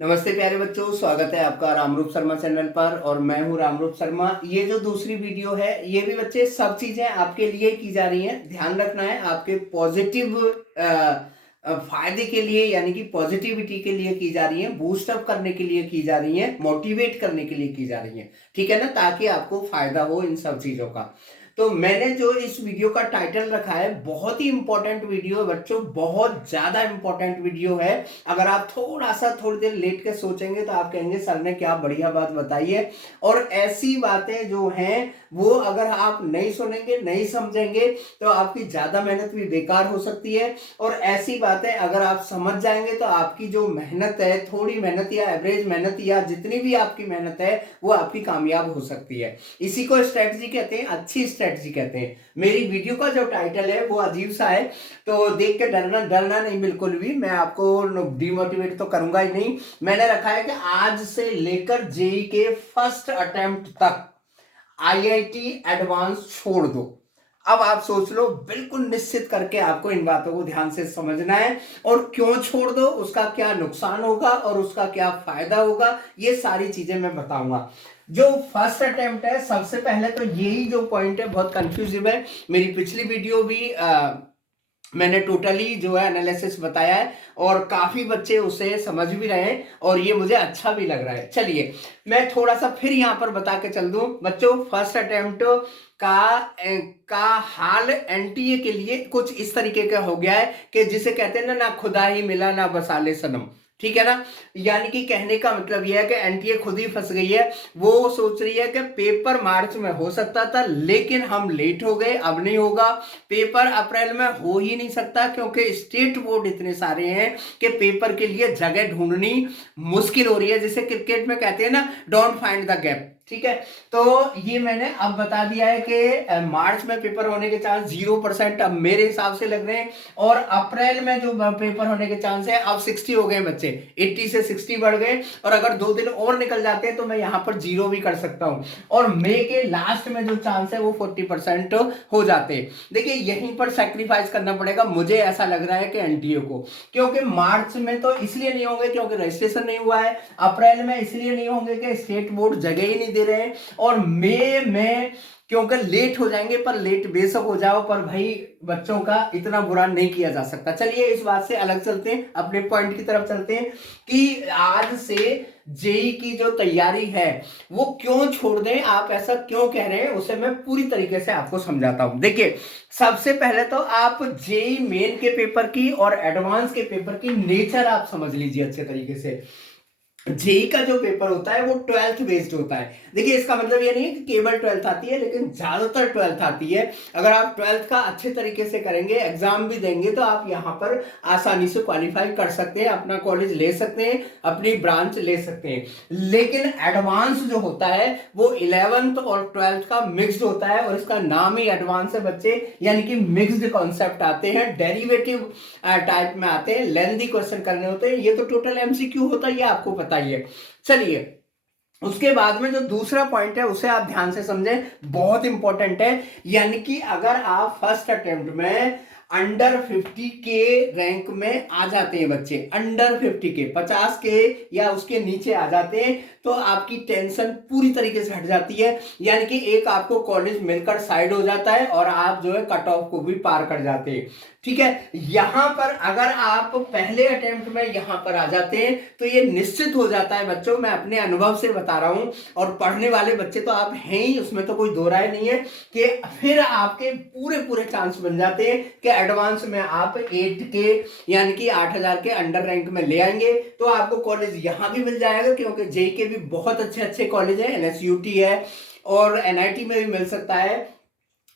नमस्ते प्यारे बच्चों, स्वागत है आपका रामरूप शर्मा चैनल पर। और मैं हूं रामरूप शर्मा। ये जो दूसरी वीडियो है, ये भी बच्चे सब चीजें आपके लिए की जा रही हैं। ध्यान रखना है, आपके पॉजिटिव फायदे के लिए, यानी कि पॉजिटिविटी के लिए की जा रही है, बूस्ट अप करने के लिए की जा रही है, मोटिवेट करने के लिए की जा रही है। ठीक है ना, ताकि आपको फायदा हो इन सब चीजों का। तो मैंने जो इस वीडियो का टाइटल रखा है, बहुत ही इंपॉर्टेंट वीडियो है बच्चों, बहुत ज्यादा इंपॉर्टेंट वीडियो है। अगर आप थोड़ा सा थोड़ी देर लेट के सोचेंगे तो आप कहेंगे सर ने क्या बढ़िया बात बताई है। और ऐसी बातें जो हैं वो अगर आप नहीं सुनेंगे, नहीं समझेंगे, तो आपकी ज्यादा मेहनत भी बेकार हो सकती है। और ऐसी बातें अगर आप समझ जाएंगे तो आपकी जो मेहनत है, थोड़ी मेहनत या एवरेज मेहनत या जितनी भी आपकी मेहनत है, वो आपकी कामयाब हो सकती है। इसी को स्ट्रेटजी कहते हैं, अच्छी स्ट्रेटजी कहते हैं। मेरी वीडियो का जो टाइटल है वो अजीब सा है, तो देख के डरना डरना नहीं बिल्कुल भी। मैं आपको डिमोटिवेट तो करूंगा ही नहीं। मैंने रखा है कि आज से लेकर जेई के फर्स्ट अटेम्प्ट तक आईआईटी एडवांस छोड़ दो। अब आप सोच लो, बिल्कुल निश्चित करके आपको इन बातों को ध्यान से समझना है। और क्यों छोड़ दो, उसका क्या नुकसान होगा और उसका क्या फायदा होगा, ये सारी चीजें मैं बताऊंगा। जो फर्स्ट अटेम्प्ट है, सबसे पहले तो यही जो पॉइंट है बहुत कंफ्यूजिव है। मेरी पिछली वीडियो भी मैंने टोटली जो है एनालिसिस बताया है, और काफी बच्चे उसे समझ भी रहे हैं, और ये मुझे अच्छा भी लग रहा है। चलिए मैं थोड़ा सा फिर यहां पर बता के चल दूं बच्चों। फर्स्ट अटेम्प्ट का हाल एनटीए के लिए कुछ इस तरीके का हो गया है कि जिसे कहते हैं ना खुदा ही मिला ना बसाले सनम। ठीक है ना, यानी कि कहने का मतलब यह है कि एनटीए खुद ही फंस गई है। वो सोच रही है कि पेपर मार्च में हो सकता था, लेकिन हम लेट हो गए, अब नहीं होगा। पेपर अप्रैल में हो ही नहीं सकता, क्योंकि स्टेट बोर्ड इतने सारे हैं कि पेपर के लिए जगह ढूंढनी मुश्किल हो रही है। जिसे क्रिकेट में कहते हैं ना, डोंट फाइंड द गैप। ठीक है, तो ये मैंने अब बता दिया है कि मार्च में पेपर होने के चांस 0% अब मेरे हिसाब से लग रहे हैं। और अप्रैल में जो पेपर होने के चांस है, अब 60 हो गए बच्चे, 80 से 60 बढ़ गए। और अगर 2 दिन और निकल जाते हैं तो मैं यहां पर 0 भी कर सकता हूं। और मई के लास्ट में जो चांस है वो 40% हो जाते हैं। देखिए यहीं पर सेक्रीफाइस करना पड़ेगा, मुझे ऐसा लग रहा है कि एनटीए को। क्योंकि मार्च में तो इसलिए नहीं होंगे क्योंकि रजिस्ट्रेशन नहीं हुआ है, अप्रैल में इसलिए नहीं होंगे कि स्टेट बोर्ड जगह ही नहीं दे रहे हैं, और मई में क्योंकि लेट हो जाएंगे। पर लेट बेशक हो जाओ, पर भाई बच्चों का इतना बुरा नहीं किया जा सकता। चलिए इस बात से अलग चलते हैं, अपने पॉइंट की तरफ चलते हैं कि आज से जेई की जो तैयारी है वो क्यों छोड़ दें, आप ऐसा क्यों कह रहे हैं, उसे मैं पूरी तरीके से आपको समझाता हूं। देखिए सबसे पहले तो आप जेई मेन के पेपर की और एडवांस के पेपर की नेचर आप समझ लीजिए अच्छे तरीके से। जेई का जो पेपर होता है वो 12th बेस्ड होता है। देखिए इसका मतलब ये नहीं है कि केवल 12th आती है, लेकिन ज्यादातर 12th आती है। अगर आप 12th का अच्छे तरीके से करेंगे, एग्जाम भी देंगे, तो आप यहां पर आसानी से क्वालिफाई कर सकते हैं, अपना कॉलेज ले सकते हैं, अपनी ब्रांच ले सकते हैं। लेकिन एडवांस जो होता है वो 11th और 12th का मिक्स्ड होता है, और इसका नाम ही एडवांस है बच्चे, यानी कि मिक्स्ड कॉन्सेप्ट आते हैं, डेरिवेटिव टाइप में आते हैं, लेंथी क्वेश्चन करने होते हैं। ये तो टोटल एमसीक्यू होता है, ये आपको पता ही है। चलिए उसके बाद में जो दूसरा पॉइंट है उसे आप ध्यान से समझें, बहुत इंपॉर्टेंट है। यानी कि अगर आप फर्स्ट अटेम्प्ट में अंडर 50 के रैंक में आ जाते हैं बच्चे, अंडर 50 के, 50 के या उसके नीचे आ जाते हैं, तो आपकी टेंशन पूरी तरीके से हट जाती है। यानी कि एक आपको कॉलेज मिलकर साइड हो जाता है, और आप जो है कट ऑफ को भी पार कर जाते हैं। ठीक है, यहां पर अगर आप पहले अटेम्प्ट में यहां पर आ जाते हैं तो ये निश्चित हो जाता है बच्चों, मैं अपने अनुभव से बता रहा हूं, और पढ़ने वाले बच्चे तो आप हैं ही, उसमें तो कोई दो राय नहीं है, कि फिर आपके पूरे पूरे चांस बन जाते हैं कि एडवांस में आप 8 के यानी कि 8000 के अंडर रैंक में ले आएंगे। तो आपको कॉलेज यहां भी मिल जाएगा, क्योंकि जेई के भी बहुत अच्छे अच्छे कॉलेज है, एनएसयूटी है, और एनआईटी में भी मिल सकता है,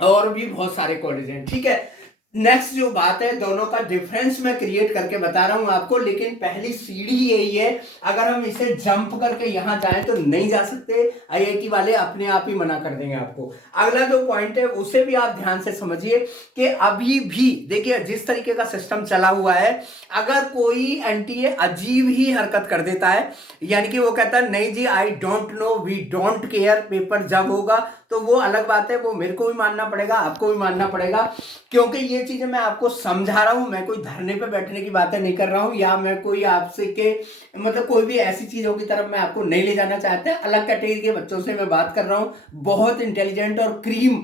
और भी बहुत सारे कॉलेज हैं। ठीक है, नेक्स्ट जो बात है, दोनों का डिफरेंस मैं क्रिएट करके बता रहा हूं आपको, लेकिन पहली सीढ़ी यही है। अगर हम इसे जंप करके यहां जाएं तो नहीं जा सकते, आईआईटी वाले अपने आप ही मना कर देंगे आपको। अगला जो पॉइंट है उसे भी आप ध्यान से समझिए कि अभी भी देखिए जिस तरीके का सिस्टम चला हुआ है, अगर कोई एनटीए अजीब ही हरकत कर देता है, यानी कि वो कहता है नहीं जी I don't know, we don't care, paper जब होगा तो वो अलग बात है, वो मेरे को भी मानना पड़ेगा, आपको भी मानना पड़ेगा, क्योंकि ये चीजें मैं आपको समझा रहा हूं। मैं कोई धरने पे बैठने की बातें नहीं कर रहा हूं, या मैं कोई आपसे के मतलब कोई भी ऐसी चीजों की तरफ मैं आपको नहीं ले जाना चाहता। अलग कैटेगरी के बच्चों से मैं बात कर रहा हूँ, बहुत इंटेलिजेंट और क्रीम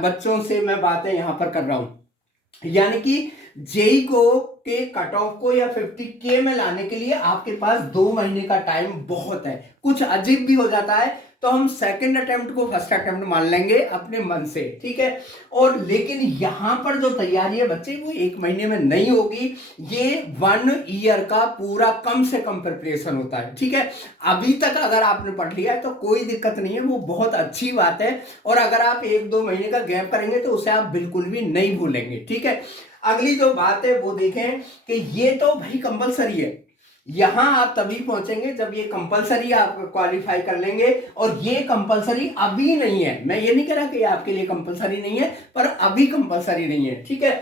बच्चों से मैं बातें यहां पर कर रहा हूं। यानी कि जेई को के कट ऑफ को या 50K में लाने के लिए आपके पास 2 महीने का टाइम बहुत है। कुछ अजीब भी हो जाता है तो हम सेकंड अटेम्प्ट को फर्स्ट अटेम्प्ट मान लेंगे अपने मन से, ठीक है। और लेकिन यहां पर जो तैयारी है बच्चे वो 1 महीने में नहीं होगी, ये 1 ईयर का पूरा कम से कम प्रिपरेशन होता है, ठीक है। अभी तक अगर आपने पढ़ लिया है तो कोई दिक्कत नहीं है, वो बहुत अच्छी बात है। और अगर आप 1-2 महीने का गैप करेंगे तो उसे आप बिल्कुल भी नहीं भूलेंगे, ठीक है। अगली जो बात है वो देखें कि ये तो भाई कंपलसरी है, यहां आप तभी पहुंचेंगे जब ये कंपलसरी आप क्वालिफाई कर लेंगे। और ये कंपलसरी अभी नहीं है, मैं ये नहीं कह रहा कि ये आपके लिए कंपलसरी नहीं है, पर अभी कंपलसरी नहीं है, ठीक है।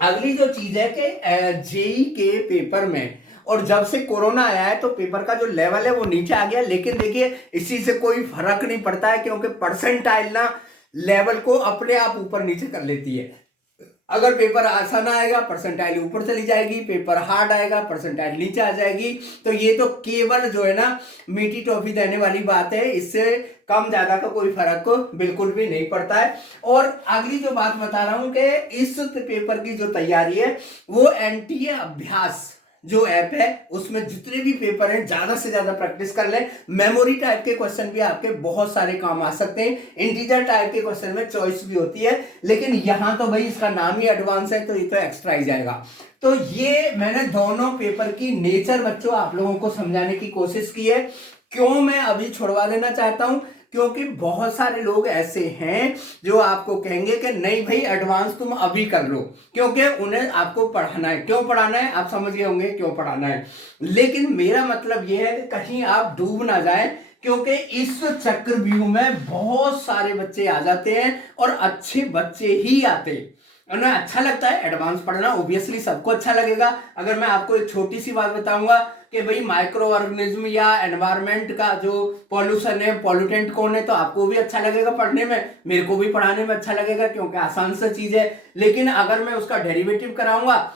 अगली जो चीज है कि जेई के पेपर में, और जब से कोरोना आया है तो पेपर का जो लेवल है वो नीचे आ गया, लेकिन देखिए इसी से कोई फर्क नहीं पड़ता है, क्योंकि परसेंटाइल ना लेवल को अपने आप ऊपर नीचे कर लेती है। अगर पेपर आसान आएगा परसेंटाइल ऊपर चली जाएगी, पेपर हार्ड आएगा परसेंटाइल नीचे आ जाएगी। तो ये तो केवल जो है ना मीठी टॉफी देने वाली बात है, इससे कम ज्यादा का कोई फर्क बिल्कुल भी नहीं पड़ता है। और अगली जो बात बता रहा हूं कि इस पेपर की जो तैयारी है वो एनटीए अभ्यास जो ऐप है उसमें जितने भी पेपर हैं ज्यादा से ज्यादा प्रैक्टिस कर लें। मेमोरी टाइप के क्वेश्चन भी आपके बहुत सारे काम आ सकते हैं, इंटीजर टाइप के क्वेश्चन में चॉइस भी होती है, लेकिन यहां तो भाई इसका नाम ही एडवांस है तो ये तो एक्स्ट्रा ही जाएगा। तो ये मैंने दोनों पेपर की नेचर बच्चों आप लोगों को समझाने की कोशिश की है। क्यों मैं अभी छुड़वा देना चाहता हूं, क्योंकि बहुत सारे लोग ऐसे हैं जो आपको कहेंगे कि नहीं भाई एडवांस तुम अभी कर लो, क्योंकि उन्हें आपको पढ़ाना है। क्यों पढ़ाना है आप समझ गए होंगे क्यों पढ़ाना है, लेकिन मेरा मतलब यह है कि कहीं आप डूब ना जाए, क्योंकि इस चक्रव्यूह में बहुत सारे बच्चे आ जाते हैं और अच्छे बच्चे ही आते हैं। उन्हें अच्छा लगता है एडवांस पढ़ना, ओब्वियसली सबको अच्छा लगेगा। अगर मैं आपको एक छोटी सी बात बताऊंगा कि भाई माइक्रो ऑर्गेनिज्म या एनवायरनमेंट का जो पॉल्यूशन है, पॉल्यूटेंट कौन है, तो आपको भी अच्छा लगेगा पढ़ने में, मेरे को भी पढ़ाने में अच्छा लगेगा, क्योंकि आसान सी चीज है। लेकिन अगर मैं उसका डेरिवेटिव कराऊंगा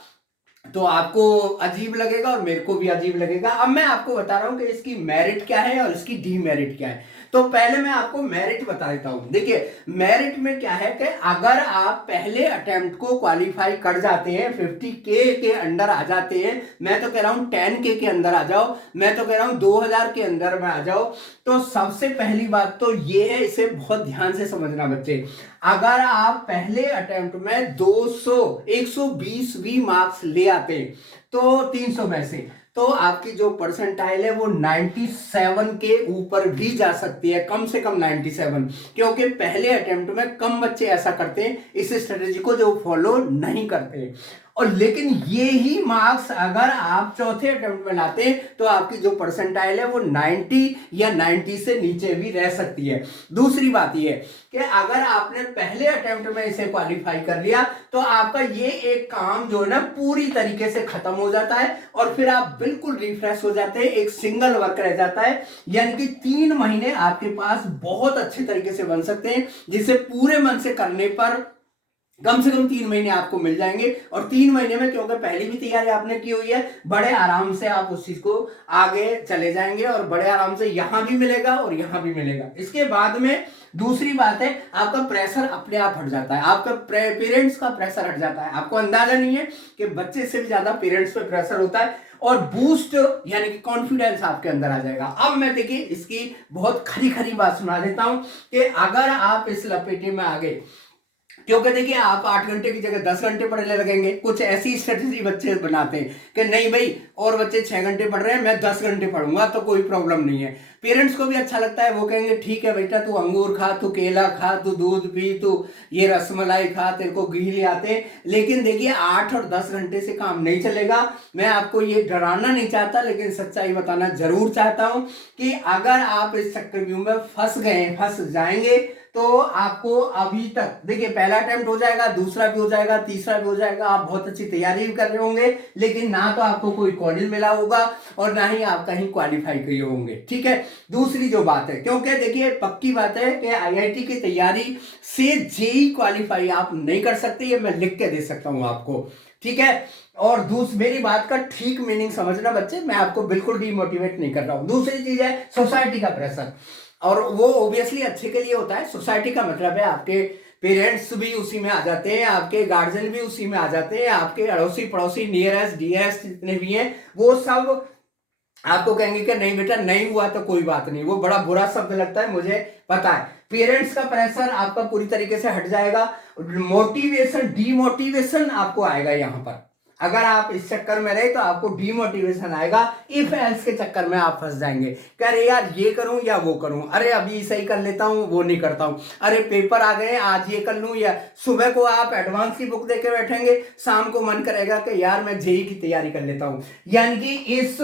तो आपको अजीब लगेगा और मेरे को भी अजीब लगेगा। अब मैं आपको बता रहा हूं कि इसकी मेरिट क्या है और इसकी डीमेरिट क्या है। तो पहले मैं आपको मेरिट बता देता हूं। देखिए मेरिट में क्या है कि अगर आप पहले अटेम्प्ट को क्वालिफाई कर जाते हैं, 50K के अंदर आ जाते हैं, मैं तो कह रहा हूं 10K के अंदर आ जाओ, मैं तो कह रहा हूं 2000 के अंदर में आ जाओ, तो सबसे पहली बात तो ये है, इसे बहुत ध्यान से समझना बच्चे। अगर आप पहले अटेम्प्ट में 120 भी मार्क्स ले आते तो 300 में से, तो आपकी जो परसेंटाइल है वो 97 के ऊपर भी जा सकती है, कम से कम 97, क्योंकि पहले अटेम्प्ट में कम बच्चे ऐसा करते हैं, इस स्ट्रेटेजी को जो फॉलो नहीं करते। और लेकिन ये ही मार्क्स अगर आप चौथे अटेम्प्ट में लाते तो आपकी जो परसेंटाइल है वो 90 या 90 से नीचे भी रह सकती है। दूसरी बात ये कि अगर आपने पहले अटेम्प्ट में इसे क्वालिफाई कर लिया तो आपका ये एक काम जो है ना पूरी तरीके से खत्म हो जाता है और फिर आप बिल्कुल रिफ्रेश हो जाते हैं, एक सिंगल वर्क रह जाता है। यानी कि 3 महीने आपके पास बहुत अच्छे तरीके से बन सकते हैं, जिसे पूरे मन से करने पर कम से कम 3 महीने आपको मिल जाएंगे। और 3 महीने में क्योंकि पहली भी तैयारी आपने की हुई है, बड़े आराम से आप उस चीज को आगे चले जाएंगे और बड़े आराम से यहां भी मिलेगा और यहां भी मिलेगा। इसके बाद में दूसरी बात है, आपका प्रेशर अपने आप हट जाता है, आपका पेरेंट्स का प्रेशर हट जाता है। आपको अंदाजा नहीं है कि बच्चे से भी ज्यादा पेरेंट्स पे प्रेशर होता है, और बूस्ट यानी कि कॉन्फिडेंस आपके अंदर आ जाएगा। अब मैं देखिए इसकी बहुत खरी खरी बात सुना देता हूं कि अगर आप इस लपेटे में आ गए, क्योंकि देखिए आप 8 घंटे की जगह 10 घंटे पढ़ने लगेंगे। कुछ ऐसी स्ट्रेटेजी बच्चे बनाते हैं कि नहीं भाई और बच्चे 6 घंटे पढ़ रहे हैं, मैं 10 घंटे पढ़ूंगा तो कोई प्रॉब्लम नहीं है। पेरेंट्स को भी अच्छा लगता है, वो कहेंगे ठीक है बेटा तू अंगूर खा, तू केला खा, तू दूध पी, तू ये रसमलाई खा, तेरे को घी ले आते हैं। लेकिन देखिए 8 और 10 घंटे से काम नहीं चलेगा। मैं आपको ये डराना नहीं चाहता, लेकिन सच्चाई बताना जरूर चाहता हूं कि अगर आप इस चक्रव्यूह में फंस गए, फंस जाएंगे, तो आपको अभी तक देखिए पहला अटेम्प्ट हो जाएगा, दूसरा भी हो जाएगा, तीसरा भी हो जाएगा, आप बहुत अच्छी तैयारी भी कर रहे होंगे, लेकिन ना तो आपको कोई कॉलेज मिला होगा और ना ही आप कहीं क्वालिफाई किए होंगे। ठीक है, दूसरी जो बात है, क्योंकि देखिए पक्की बात है कि आईआईटी की तैयारी से जेई क्वालिफाई आप नहीं कर सकते, ये मैं लिख के दे सकता हूं आपको। ठीक है, और मेरी बात का ठीक मीनिंग समझना बच्चे, मैं आपको बिल्कुल डिमोटिवेट नहीं कर रहा हूं। दूसरी चीज है सोसाइटी का प्रेशर, और वो ओबियसली अच्छे के लिए होता है। सोसाइटी का मतलब है आपके पेरेंट्स भी उसी में आ जाते हैं, आपके गार्जियन भी उसी में आ जाते हैं, आपके अड़ोसी पड़ोसी नियरेस्ट डियरेस्ट जितने भी हैं वो सब आपको कहेंगे कि नहीं बेटा नहीं हुआ तो कोई बात नहीं। वो बड़ा बुरा शब्द लगता है, मुझे पता है। पेरेंट्स का प्रेशर आपका पूरी तरीके से हट जाएगा, मोटिवेशन डीमोटिवेशन आपको आएगा यहां पर। अगर आप इस चक्कर में रहे तो आपको डीमोटिवेशन आएगा, इफ एल्स के चक्कर में आप फंस जाएंगे। कह रहे यार ये करूं या वो करूं, अरे अभी सही कर लेता हूं वो नहीं करता हूं, अरे पेपर आ गए आज ये कर लूं, या सुबह को आप एडवांस की बुक देके बैठेंगे, शाम को मन करेगा कि यार मैं जेई की तैयारी कर लेता हूं। यानी कि इस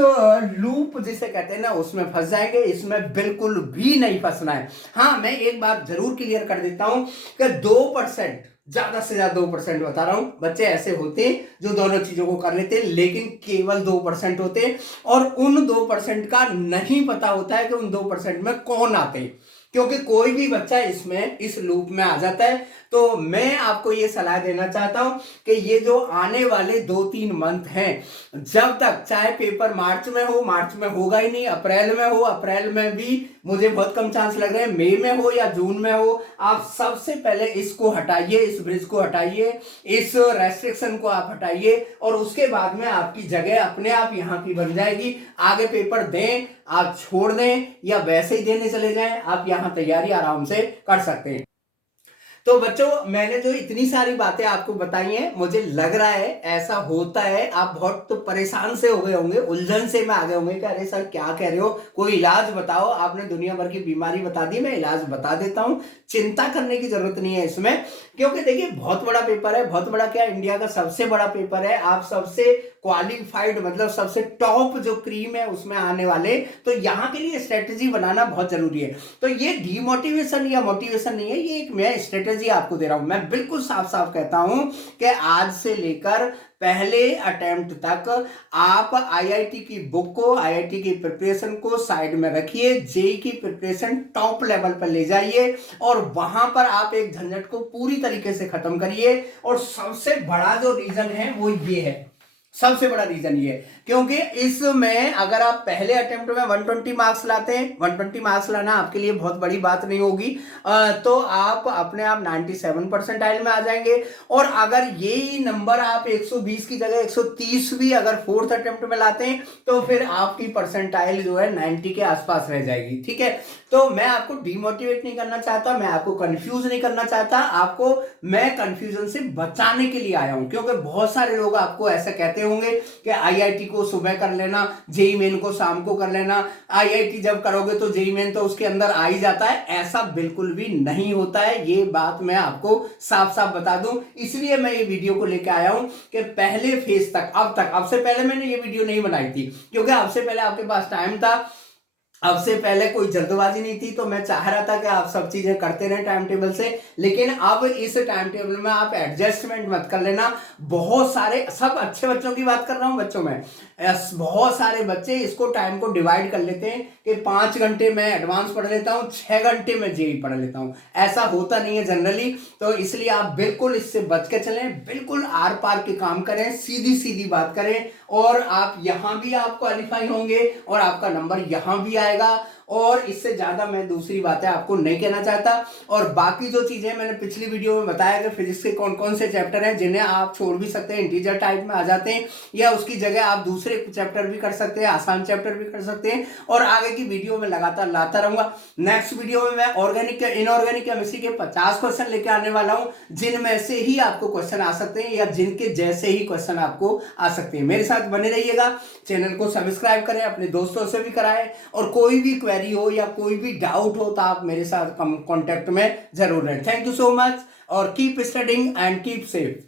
लूप जिसे कहते हैं ना उसमें फंस जाएंगे। इसमें बिल्कुल भी नहीं फंसना है। हाँ, मैं एक बात जरूर क्लियर कर देता हूं कि 2%, ज्यादा से ज्यादा 2% बता रहा हूं, बच्चे ऐसे होते हैं जो दोनों चीजों को कर लेते हैं, लेकिन केवल 2% होते हैं, और उन 2% का नहीं पता होता है कि उन 2% में कौन आते हैं, क्योंकि कोई भी बच्चा इसमें इस लूप में आ जाता है। तो मैं आपको ये सलाह देना चाहता हूं कि ये जो आने वाले 2-3 मंथ हैं, जब तक चाहे पेपर मार्च में हो, मार्च में होगा ही नहीं, अप्रैल में हो, अप्रैल में भी मुझे बहुत कम चांस लग रहे हैं, मई में हो या जून में हो, आप सबसे पहले इसको हटाइए, इस ब्रिज को हटाइए, इस रेस्ट्रिक्शन को आप हटाइए, और उसके बाद में आपकी जगह अपने आप यहाँ की बन जाएगी। आगे पेपर दें, आप छोड़ दें या वैसे ही देने चले जाएं, आप यहाँ तैयारी आराम से कर सकते हैं। तो बच्चों, मैंने जो इतनी सारी बातें आपको बताई हैं, मुझे लग रहा है ऐसा होता है आप बहुत तो परेशान से हो गए होंगे, उलझन से में आ गए होंगे कि अरे सर क्या कह रहे हो, कोई इलाज बताओ। आपने दुनिया भर की बीमारी बता दी, मैं इलाज बता देता हूं, चिंता करने की जरूरत नहीं है इसमें। क्योंकि देखिए बहुत बड़ा पेपर है, बहुत बड़ा क्या, इंडिया का सबसे बड़ा पेपर है। आप सबसे क्वालिफाइड मतलब सबसे टॉप जो क्रीम है उसमें आने वाले, तो यहाँ के लिए स्ट्रेटेजी बनाना बहुत जरूरी है। तो ये डीमोटिवेशन या मोटिवेशन नहीं है, ये एक मैं स्ट्रेटेजी आपको दे रहा हूं। मैं बिल्कुल साफ साफ कहता हूं कि आज से लेकर पहले अटेम्प्ट तक आप आईआईटी की बुक को, आईआईटी की प्रिपरेशन को साइड में रखिए, जेई की प्रिपरेशन टॉप लेवल पर ले जाइए, और वहां पर आप एक झंझट को पूरी तरीके से खत्म करिए। और सबसे बड़ा जो रीजन है वो ये है, सबसे बड़ा रीजन ये, क्योंकि इसमें अगर आप पहले अटेम्प्ट में 120 मार्क्स लाते हैं, 120 मार्क्स लाना आपके लिए बहुत बड़ी बात नहीं होगी, तो आप अपने आप 97 परसेंटाइल में आ जाएंगे। और अगर यही नंबर आप 120 की जगह 130 भी अगर फोर्थ अटेम्प्ट में लाते हैं, तो फिर आपकी परसेंटाइल जो है 90 के आसपास रह जाएगी। ठीक है, तो मैं आपको डिमोटिवेट नहीं करना चाहता, मैं आपको कंफ्यूज नहीं करना चाहता, आपको मैं कंफ्यूजन से बचाने के लिए आया हूं। क्योंकि बहुत सारे लोग आपको ऐसा कहते होंगे कि आईआईटी को सुबह कर लेना, जेई मेन को शाम को कर लेना, आईआईटी जब करोगे तो जेई मेन तो उसके अंदर आ ही जाता है। ऐसा बिल्कुल भी नहीं होता है, ये बात मैं आपको साफ साफ बता दूं। इसलिए मैं ये वीडियो को लेकर आया हूं कि पहले फेज तक, अब तक, अब से पहले मैंने ये वीडियो नहीं बनाई थी, क्योंकि अब से पहले आपके पास टाइम था, अब से पहले कोई जल्दबाजी नहीं थी, तो मैं चाह रहा था कि आप सब चीजें करते रहें टाइम टेबल से। लेकिन अब इस टाइम टेबल में आप एडजस्टमेंट मत कर लेना। बहुत सारे, सब अच्छे बच्चों की बात कर रहा हूं बच्चों में, बहुत सारे बच्चे इसको टाइम को डिवाइड कर लेते हैं कि 5 घंटे में एडवांस पढ़ लेता हूं, 6 घंटे में जेई पढ़ लेता हूं। ऐसा होता नहीं है जनरली, तो इसलिए आप बिल्कुल इससे बच के चलें, बिल्कुल आर पार के काम करें, सीधी सीधी बात करें, और आप यहां भी आप क्वालिफाई होंगे और आपका नंबर यहां भी आएगा। और इससे ज्यादा मैं दूसरी बातें आपको नहीं कहना चाहता। और बाकी जो चीजें मैंने पिछली वीडियो में बताया कि फिजिक्स के कौन कौन से चैप्टर हैं जिन्हें आप छोड़ भी सकते हैं, इंटीजर टाइप में आ जाते हैं, या उसकी जगह आप दूसरे चैप्टर भी कर सकते हैं, आसान चैप्टर भी कर सकते हैं, और आगे की वीडियो में लगातार लाता रहूंगा। नेक्स्ट वीडियो में मैं ऑर्गेनिक इनऑर्गेनिक केमिस्ट्री के 50 क्वेश्चन लेके आने वाला हूं, जिनमें से ही आपको क्वेश्चन आ सकते हैं या जिनके जैसे ही क्वेश्चन आपको आ सकते हैं। मेरे साथ बने रहिएगा, चैनल को सब्सक्राइब करें, अपने दोस्तों से भी कराएं, और कोई भी क्वेरी हो या कोई भी डाउट हो तो आप मेरे साथ कांटेक्ट में जरूर रहें। थैंक यू सो मच, और keep studying and keep safe.